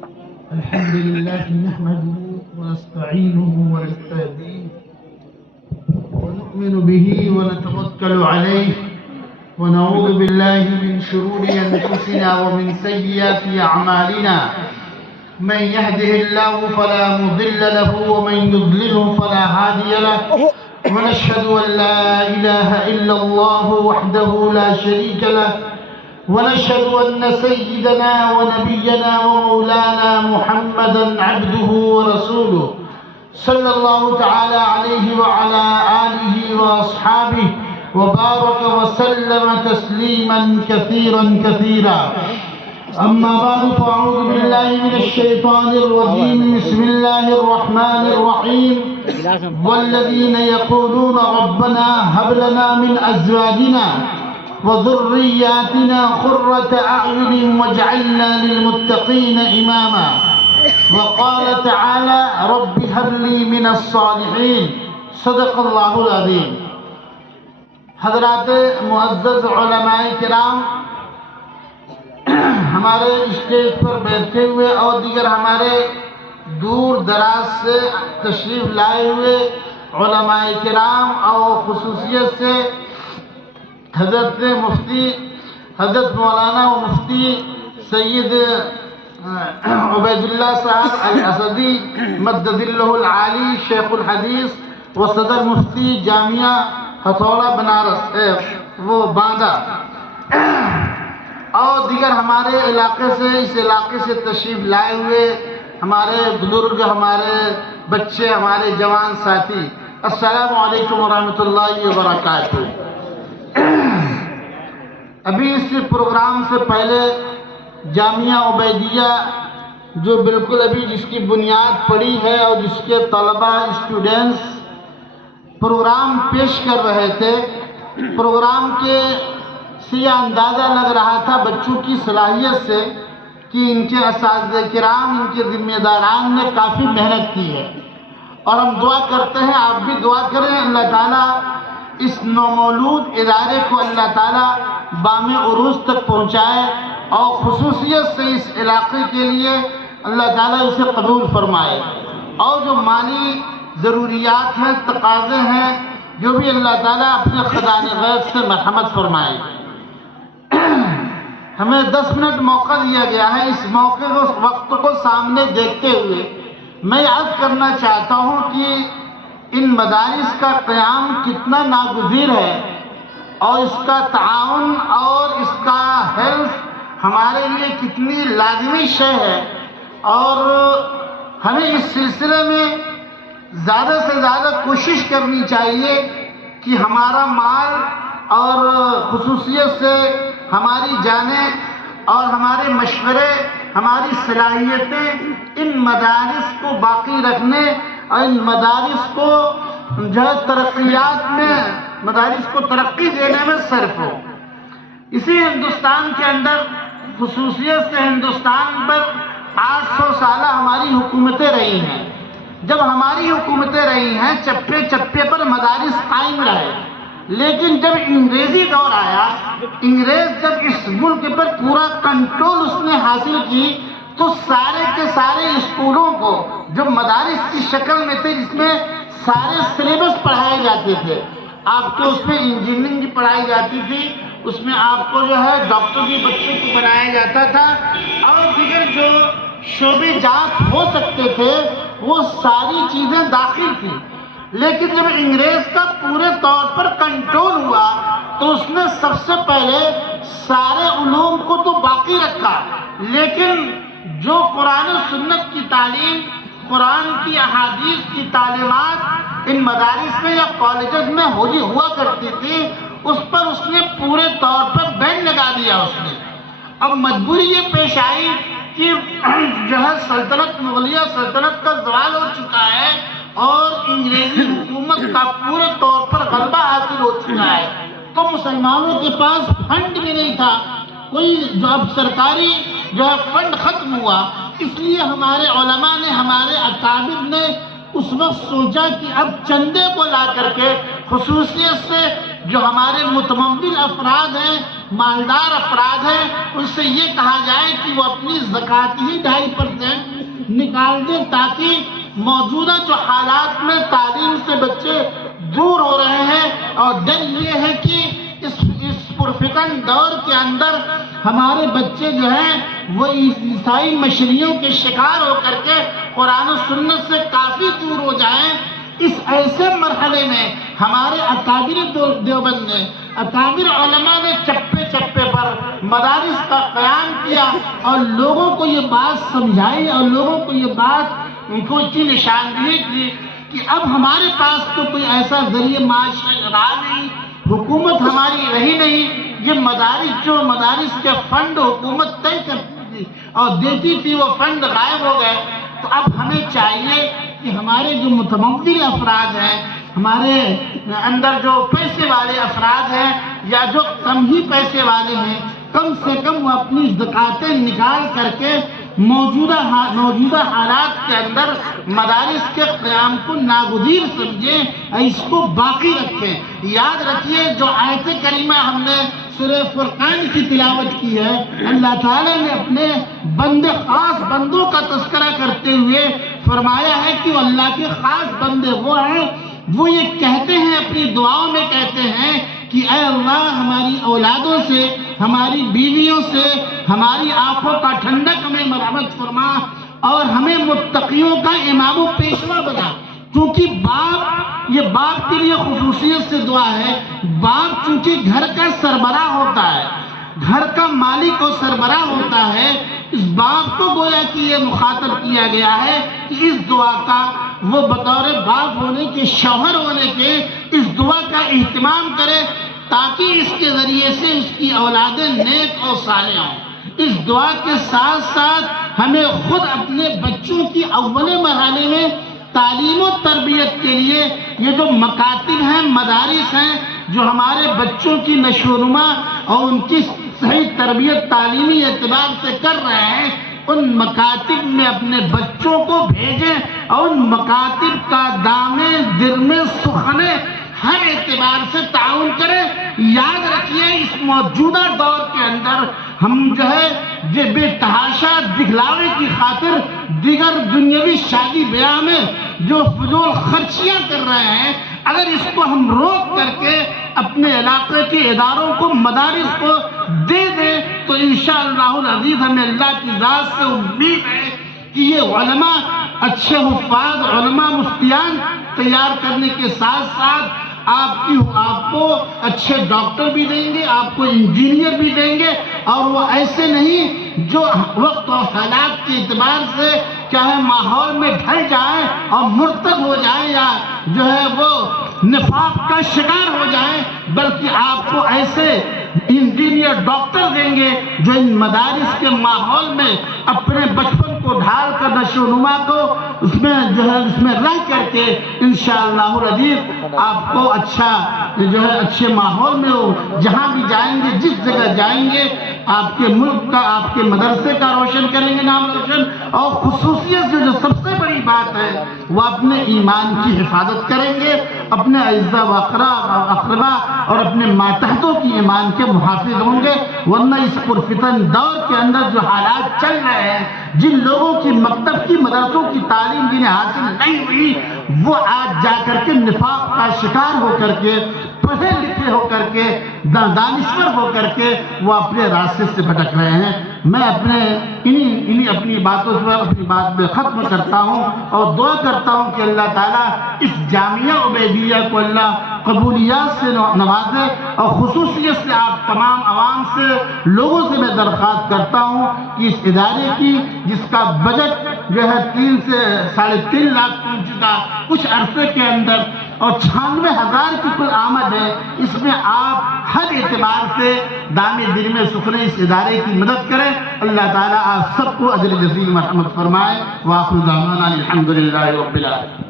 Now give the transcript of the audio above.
الحمد لله نحمده ونستعينه ونستهديه ونؤمن به ونتوكل عليه ونعوذ بالله من شرور أنفسنا ومن سيئات أعمالنا من يهده الله فلا مضل له ومن يضلله فلا هادي له ونشهد أن لا إله إلا الله وحده لا شريك له ونشهد أن سيدنا ونبينا ومولانا محمدا عبده ورسوله صلى الله تعالى عليه وعلى آله وأصحابه وبارك وسلم تسليما كثيرا كثيرا. أما بعد فأعوذ بالله من الشيطان الرجيم. بسم الله الرحمن الرحيم. والذين يقولون ربنا هب لنا من أزواجنا وذرياتنا قرة أعين واجعلنا للمتقين إماما. وقال تعالى رب هب لي من الصالحين. صدق الله العظيم. حضرات معزز علماء کرام، ہمارے اسٹیج پر بیٹھے ہوئے اور دیگر ہمارے دور دراز سے تشریف لائے ہوئے علماء کرام اور خصوصیت سے حضرت مفتی حضرت مولانا و مفتی سید عبید اللہ صاحب الاسدی مدد اللہ العالی شیخ الحدیث و صدر مفتی جامعہ ہتھوڑا بنارس وہ باندہ اور دیگر ہمارے علاقے سے اس علاقے سے تشریف لائے ہوئے ہمارے بزرگ، ہمارے بچے، ہمارے جوان ساتھی، السلام علیکم ورحمۃ اللہ وبرکاتہ۔ ابھی اس پروگرام سے پہلے جامعہ عبیدیہ جو بالکل ابھی جس کی بنیاد پڑی ہے اور جس کے طلباء اسٹوڈنٹس پروگرام پیش کر رہے تھے، پروگرام کے سے یہ اندازہ لگ رہا تھا بچوں کی صلاحیت سے کہ ان کے اساتذہ کرام، ان کے ذمہ داران نے کافی محنت کی ہے، اور ہم دعا کرتے ہیں آپ بھی دعا کریں اللہ تعالیٰ اس نومولود ادارے کو اللہ تعالیٰ بام عروج تک پہنچائے اور خصوصیت سے اس علاقے کے لیے اللہ تعالیٰ اسے قبول فرمائے، اور جو مالی ضروریات ہیں، تقاضے ہیں، جو بھی اللہ تعالیٰ اپنے خزانہ غیب سے مرحمت فرمائے۔ ہمیں 10 منٹ موقع دیا گیا ہے، اس موقع کو وقت کو سامنے دیکھتے ہوئے میں عرض کرنا چاہتا ہوں کہ ان مدارس کا قیام کتنا ناگزیر ہے اور اس کا تعاون اور اس کا ہیلپ ہمارے لیے کتنی لازمی شے ہے، اور ہمیں اس سلسلے میں زیادہ سے زیادہ کوشش کرنی چاہیے کہ ہمارا مال اور خصوصیت سے ہماری جانیں اور ہمارے مشورے، ہماری صلاحیتیں ان مدارس کو باقی رکھنے اور ان مدارس کو جو ہے ترقیات میں، مدارس کو ترقی دینے میں صرف ہو۔ اسی ہندوستان کے اندر خصوصیت سے ہندوستان پر 800 سالہ ہماری حکومتیں رہی ہیں۔ جب ہماری حکومتیں رہی ہیں چپے چپے پر مدارس قائم رہے، لیکن جب انگریزی دور آیا، انگریز جب اس ملک پر پورا کنٹرول اس نے حاصل کی تو سارے کے سارے اسکولوں کو جو مدارس کی شکل میں تھے، جس میں سارے سلیبس پڑھائے جاتے تھے، آپ کو اس میں انجینئرنگ کی پڑھائی جاتی تھی، اس میں آپ کو جو ہے ڈاکٹر کی بچوں کو بنایا جاتا تھا، اور دیگر جو شعبے جات ہو سکتے تھے وہ ساری چیزیں داخل تھیں۔ لیکن جب انگریز کا پورے طور پر کنٹرول ہوا تو اس نے سب سے پہلے سارے علوم کو تو باقی رکھا، لیکن جو قرآن و سنت کی تعلیم، قرآن کی احادیث کی تعلیمات ان مدارس میں یا کالجز میں ہوا کرتی تھی، اس پر اس نے پورے طور پر بین لگا دیا اس نے۔ اب مجبوری یہ پیش آئی کہ جو ہے سلطنت مغلیہ سلطنت کا زوال ہو چکا ہے اور انگریزی حکومت کا پورے طور پر غلبہ حاصل ہو چکا ہے، تو مسلمانوں کے پاس فنڈ بھی نہیں تھا کوئی، جو اب سرکاری جو ہے فنڈ ختم ہوا، اس لیے ہمارے علماء نے، ہمارے اکابر نے اس وقت سوچا کہ اب چندے کو لا کر کے خصوصیت سے جو ہمارے متمول افراد ہیں، مالدار افراد ہیں، ان سے یہ کہا جائے کہ وہ اپنی زکوٰۃ ہی 2.5% نکال دیں تاکہ موجودہ جو حالات میں تعلیم سے بچے دور ہو رہے ہیں، اور ڈر یہ ہے کہ اس پرفتن دور کے اندر ہمارے بچے جو ہیں وہ عیسائی مشریوں کے شکار ہو کر کے قرآن و سنت سے کافی دور ہو جائیں۔ اس ایسے مرحلے میں ہمارے اکابر دیوبند نے، اکابر علماء نے چپے چپے پر مدارس کا قیام کیا اور لوگوں کو یہ بات سمجھائی اور لوگوں کو یہ بات ان کو اتنی نشاندہی کی کہ اب ہمارے پاس تو کوئی ایسا ذریعہ معاش رہا نہیں، حکومت ہماری رہی نہیں، یہ مدارس کے فنڈ حکومت طے کرتی تھی اور دیتی تھی، وہ فنڈ غائب ہو گئے۔ تو اب ہمیں چاہیے کہ ہمارے جو متمول افراد ہیں، ہمارے اندر جو پیسے والے افراد ہیں یا جو کم ہی پیسے والے ہیں، کم سے کم وہ اپنی زکاتیں نکال کر کے موجودہ حالات کے اندر مدارس کے قیام کو ناگزیر سمجھیں اور اس کو باقی رکھیں۔ یاد رکھیے جو آیت کریمہ ہم نے سورہ فرقان کی تلاوت کی ہے، اللہ تعالیٰ نے اپنے خاص بندوں کا تذکرہ کرتے ہوئے فرمایا ہے کہ اللہ کے خاص بندے وہ ہیں، وہ یہ کہتے ہیں اپنی دعاؤں میں کہتے ہیں کہ اے اللہ ہماری اولادوں سے، ہماری بیویوں سے، ہماری آنکھوں کا ٹھنڈک ہمیں مرحمت فرما اور ہمیں متقیوں کا امام و پیشوا بنا۔ کیونکہ باپ کے لیے خصوصیت سے دعا ہے، باپ چونکہ گھر کا سربراہ ہوتا ہے، گھر کا مالک اور سربراہ ہوتا ہے، اس باپ کو گویا کہ یہ مخاطب کیا گیا ہے کہ اس دعا کا وہ بطور باپ ہونے کے، شوہر ہونے کے اس دعا کا اہتمام کرے تاکہ اس کے ذریعے سے اس کی اولادیں نیک اور صالح ہوں۔ اس دعا کے ساتھ ساتھ ہمیں خود اپنے بچوں کی اول مرحلے میں تعلیم و تربیت کے لیے یہ جو مکاتب ہیں، مدارس ہیں، جو ہمارے بچوں کی نشو و نما اور ان کی صحیح تربیت تعلیمی اعتبار سے کر رہے ہیں، ان مکاتب میں اپنے بچوں کو بھیجیں اور ان مکاتب کا دامے درمے سخنے ہر اعتبار سے تعاون کریں۔ یاد رکھیے اس موجودہ دور کے اندر ہم جو ہے بے تحاشا دکھلاوے کی خاطر دیگر دنیاوی شادی بیاہ میں جو فضول خرچیاں کر رہے ہیں، اگر اس کو ہم روک کر کے اپنے علاقے کے اداروں کو، مدارس کو دے دیں تو انشاءاللہ العزیز ہمیں اللہ کی ذات سے امید ہے کہ یہ علماء، اچھے حفاظ، علماء مفتیان تیار کرنے کے ساتھ ساتھ آپ کو اچھے ڈاکٹر بھی دیں گے، آپ کو انجینئر بھی دیں گے، اور وہ ایسے نہیں جو وقت اور حالات کے اعتبار سے چاہے ماحول میں ڈھل جائیں اور مرتد ہو جائیں یا جو ہے وہ نفاق کا شکار ہو جائیں، بلکہ آپ کو ایسے انجینئر ڈاکٹر دیں گے جو ان مدارس کے ماحول میں اپنے بچپن کو ڈھال کر نشو و نما کو اس میں رہ کر کے انشاءاللہ العزیز آپ کو اچھے ماحول میں ہو، جہاں بھی جائیں گے، جس جگہ جائیں گے، آپ کے ملک کا، آپ کے مدرسے کا روشن کریں گے نام روشن، اور خصوصیت جو سب سے بڑی بات ہے وہ اپنے ایمان کی حفاظت کریں گے، اپنے اعزاء و اقربا اور اپنے ماتحتوں کی ایمان کے محافظ ہوں گے۔ ورنہ اس پرفتن دور کے اندر جو حالات چل رہے ہیں، جن لوگوں کی مکتب کی، مدرسوں کی تعلیم جنہیں حاصل نہیں ہوئی، وہ آج جا کر کے نفاق کا شکار ہو کر کے، پڑھے لکھے ہو کر کے، دانشور ہو کر کے وہ اپنے راستے سے بھٹک رہے ہیں۔ میں اپنی باتوں سے اپنی بات میں ختم کرتا ہوں اور دعا کرتا ہوں کہ اللہ تعالیٰ اس جامعہ عبیدیہ کو اللہ قبولیات سے نوازے، اور خصوصیت سے آپ تمام عوام سے، لوگوں سے میں درخواست کرتا ہوں کہ اس ادارے کی جس کا بجٹ جو ہے 3 سے 3.5 لاکھ پہنچ چکا کچھ عرصے کے اندر، اور 96,000 کی کل آمد ہے، اس میں آپ ہر اعتبار سے دامِ دل میں سخنے اس ادارے کی مدد کریں۔ اللہ تعالیٰ آپ سب کو اجر جزیل مرحمت فرمائے۔ وآخر دعوانا الحمدللہ رب العالمین۔